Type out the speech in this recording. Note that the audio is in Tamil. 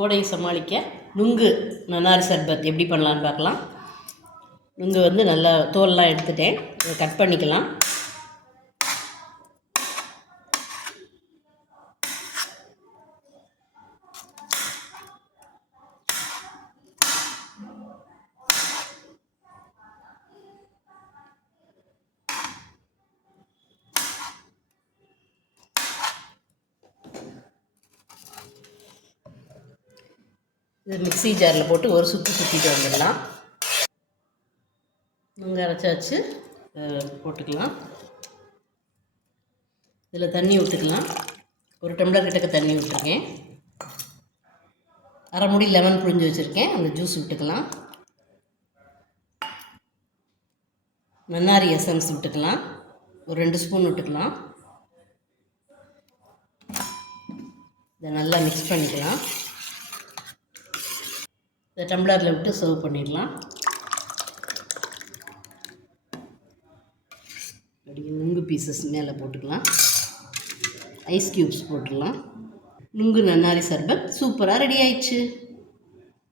கோடையை சமாளிக்க நுங்கு நன்னாரி சர்பத் எப்படி பண்ணலான்னு பார்க்கலாம். நுங்கு வந்து நல்லா தோல்லாம் எடுத்துட்டேன், இதை கட் பண்ணிக்கலாம். இது மிக்ஸி ஜாரில் போட்டு ஒரு சுற்றி சுற்றிட்டு வந்துடலாம். நுங்கு அரைச்சாச்சு, போட்டுக்கலாம். இதில் தண்ணி விட்டுக்கலாம். ஒரு டம்ளர் கிட்டக்க தண்ணி விட்டுருக்கேன். அரை மூடி லெமன் புழிஞ்சு வச்சுருக்கேன், அந்த ஜூஸ் விட்டுக்கலாம். நன்னாரி எசன்ஸ் விட்டுக்கலாம், ஒரு 2 ஸ்பூன் விட்டுக்கலாம். இதை நல்லா மிக்ஸ் பண்ணிக்கலாம். இதை டம்ளரில் விட்டு சர்வ் பண்ணிடலாம். அப்படியே நுங்கு பீசஸ் மேலே போட்டுக்கலாம். ஐஸ் க்யூப்ஸ் போட்டுடலாம். நுங்கு நன்னாரி சர்பத் சூப்பராக ரெடி ஆயிடுச்சு.